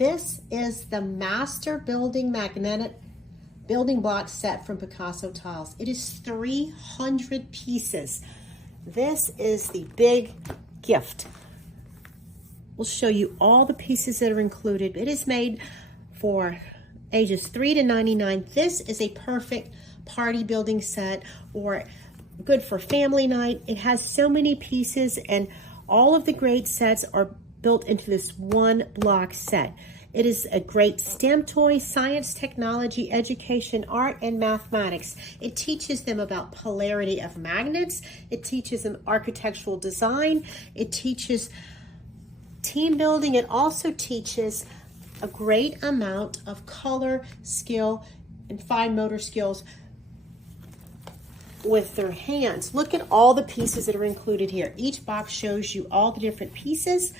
This is the Master Building Magnetic Building Block Set from PicassoTiles. It is 300 pieces. This is the big gift. We'll show you all the pieces that are included. It is made for ages 3 to 99. This is a perfect party building set or good for family night. It has so many pieces, and all of the great sets are built into this one block set. It is a great STEM toy, science, technology, education, art, and mathematics. It teaches them about polarity of magnets. It teaches them architectural design. It teaches team building. It also teaches a great amount of color, skill, and fine motor skills with their hands. Look at all the pieces that are included here. Each box shows you all the different pieces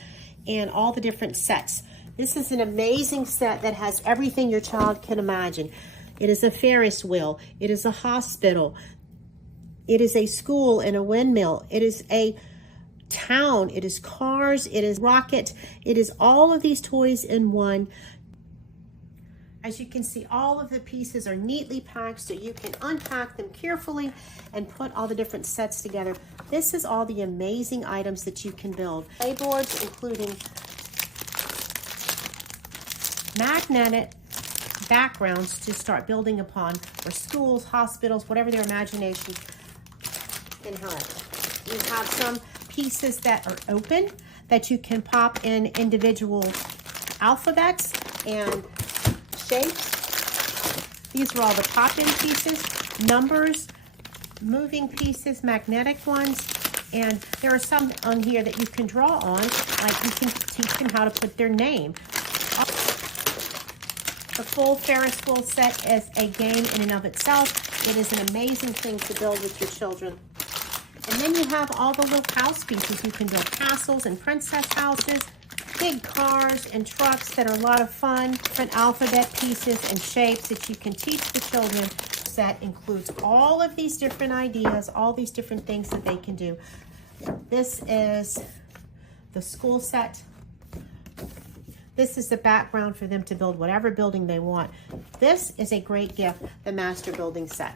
and all the different sets. This is an amazing set that has everything your child can imagine. It is a Ferris wheel. It is a hospital. It is a school and a windmill. It is a town. It is cars. It is rocket. It is all of these toys in one. As you can see, all of the pieces are neatly packed so you can unpack them carefully and put all the different sets together. This is all the amazing items that you can build. Playboards, including magnetic backgrounds to start building upon for schools, hospitals, whatever their imagination can have. You have some pieces that are open that you can pop in individual alphabets and shapes. These are all the pop-in pieces, numbers, moving pieces, magnetic ones, and there are some on here that you can draw on, like you can teach them how to put their name. The full Ferris wheel set is a game in and of itself. It is an amazing thing to build with your children. And then you have all the little house pieces. You can build castles and princess houses, big cars and trucks that are a lot of fun, different alphabet pieces and shapes that you can teach the children. Set includes all of these different ideas, all these different things that they can do. This is the school set. This is the background for them to build whatever building they want. This is a great gift, the Master Building Set.